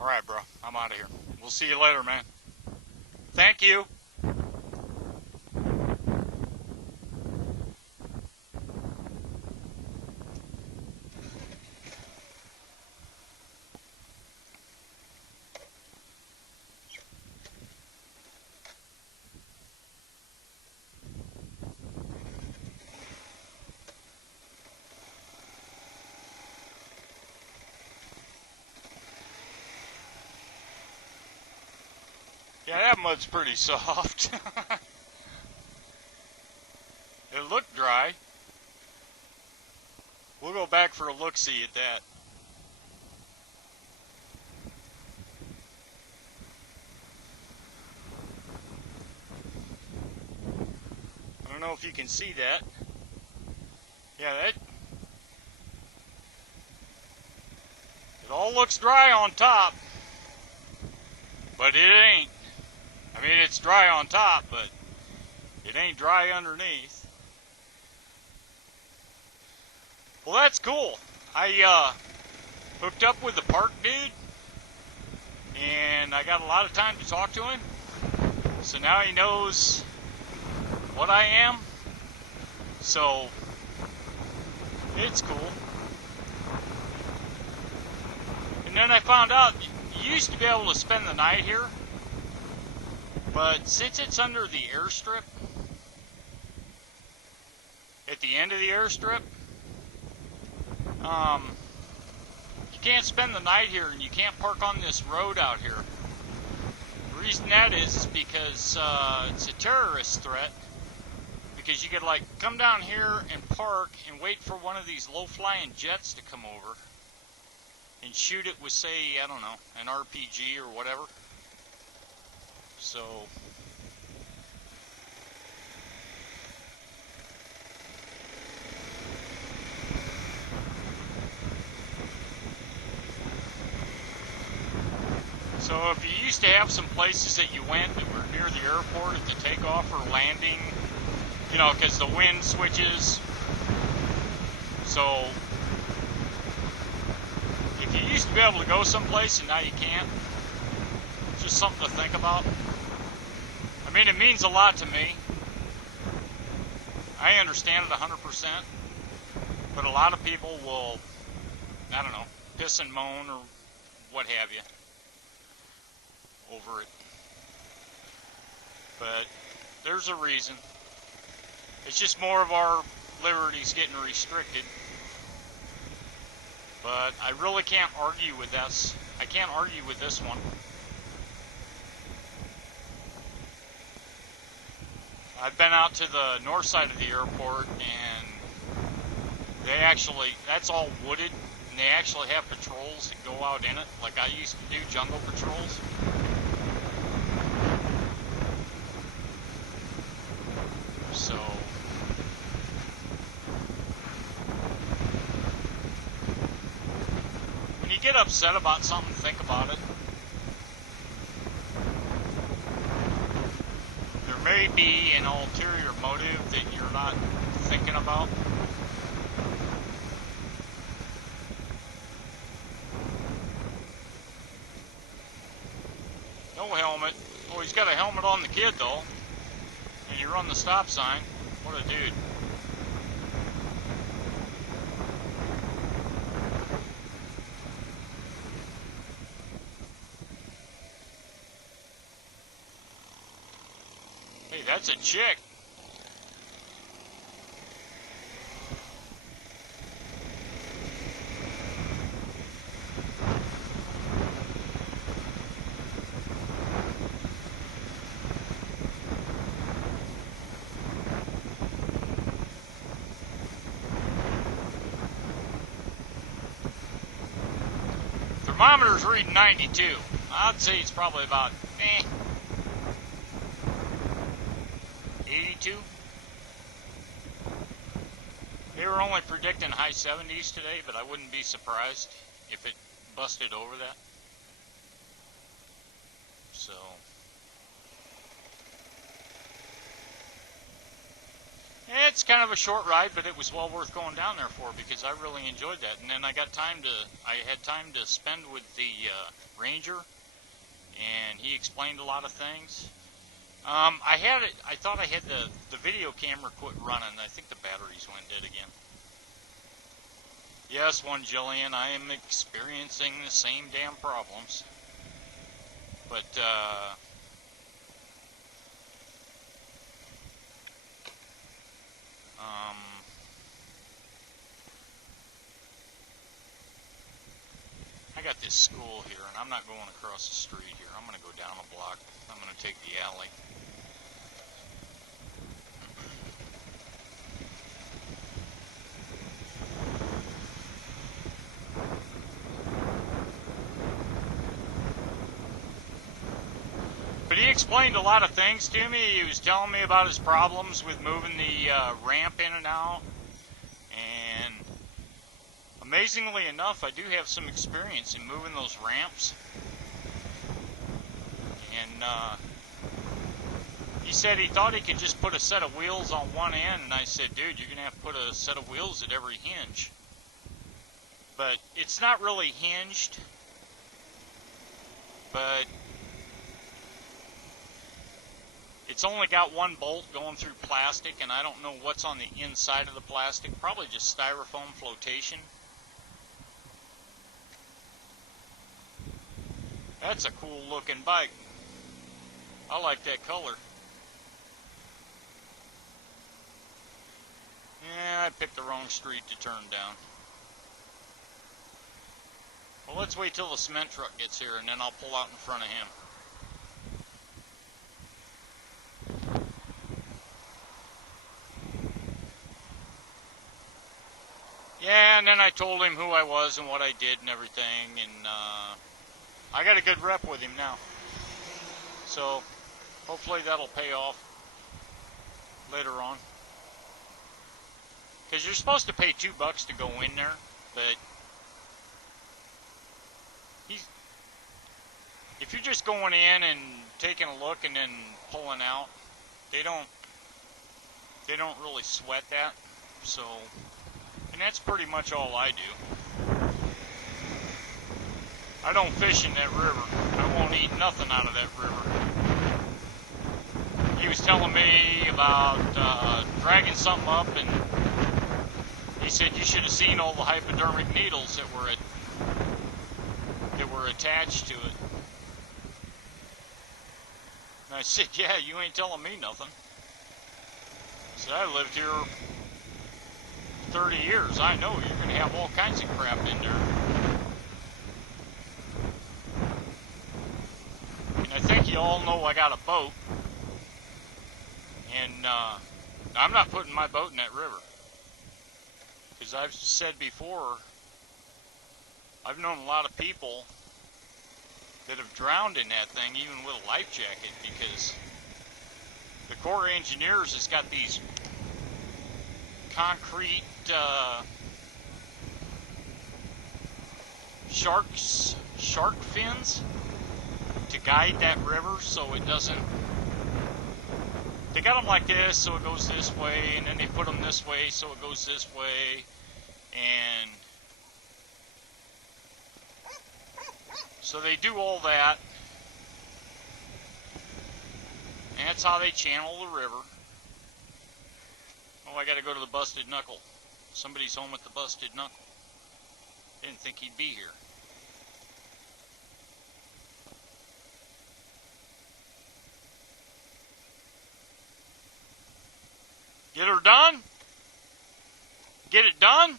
Alright, bro. I'm out of here. We'll see you later, man. Thank you. Yeah, that mud's pretty soft. It looked dry. We'll go back for a look-see at that. I don't know if you can see that. Yeah, it all looks dry on top, but it ain't. I mean, it's dry on top, but it ain't dry underneath. Well, that's cool. I hooked up with the park dude, and I got a lot of time to talk to him. So now he knows what I am. So it's cool. And then I found out you used to be able to spend the night here, but since it's under the airstrip, at the end of the airstrip, you can't spend the night here, and you can't park on this road out here. The reason that is because it's a terrorist threat, because you could like come down here and park and wait for one of these low-flying jets to come over and shoot it with, say, I don't know, an RPG or whatever. So So if you used to have some places that you went that were near the airport at the takeoff or landing, you know, because the wind switches. So if you used to be able to go someplace and now you can't, it's just something to think about. I mean, it means a lot to me. I understand it 100%, but a lot of people will, I don't know, piss and moan or what have you over it. But there's a reason. It's just more of our liberties getting restricted. But I really can't argue with this. I can't argue with this one. I've been out to the north side of the airport, and they actually, that's all wooded, and they actually have patrols that go out in it, like I used to do jungle patrols. So when you get upset about something, think about it. There may be an ulterior motive that you're not thinking about. No helmet. Oh, he's got a helmet on the kid though. And you run the stop sign. What a dude. Hey, that's a chick. Thermometer's reading 92. I'd say it's probably about 82. They were only predicting high 70s today, but I wouldn't be surprised if it busted over that. So It's kind of a short ride, but it was well worth going down there for because I really enjoyed that. And then I had time to spend with the ranger, and he explained a lot of things. I thought I had the video camera quit running. I think the batteries went dead again. Yes, one Jillian, I am experiencing the same damn problems. But, I got this school here, and I'm not going across the street here. I'm going to go down a block. I'm going to take the alley. But he explained a lot of things to me. He was telling me about his problems with moving the ramp in and out. And amazingly enough, I do have some experience in moving those ramps. And he said he thought he could just put a set of wheels on one end. And I said, dude, you're going to have to put a set of wheels at every hinge. But it's not really hinged. But it's only got one bolt going through plastic, and I don't know what's on the inside of the plastic. Probably just styrofoam flotation. That's a cool looking bike. I like that color. Yeah, I picked the wrong street to turn down. Well, let's wait till the cement truck gets here, and then I'll pull out in front of him. Yeah, and then I told him who I was and what I did and everything, and I got a good rep with him now. So hopefully that'll pay off later on. Because you're supposed to pay $2 to go in there, but if you're just going in and taking a look and then pulling out, they don't really sweat that. So, and that's pretty much all I do. I don't fish in that river. I won't eat nothing out of that river. He was telling me about dragging something up, and he said you should have seen all the hypodermic needles that were attached to it. And I said, yeah, you ain't telling me nothing. I said, I lived here 30 years. I know you're going to have all kinds of crap in there. And I think you all know I got a boat. And I'm not putting my boat in that river. Because I've said before, I've known a lot of people that have drowned in that thing, even with a life jacket, because the Corps of Engineers has got these concrete shark fins to guide that river so it doesn't. They got them like this so it goes this way, and then they put them this way so it goes this way, and so they do all that, and that's how they channel the river. Oh, I gotta go to the Busted Knuckle. Somebody's home at the Busted Knuckle. Didn't think he'd be here. Get her done? Get it done?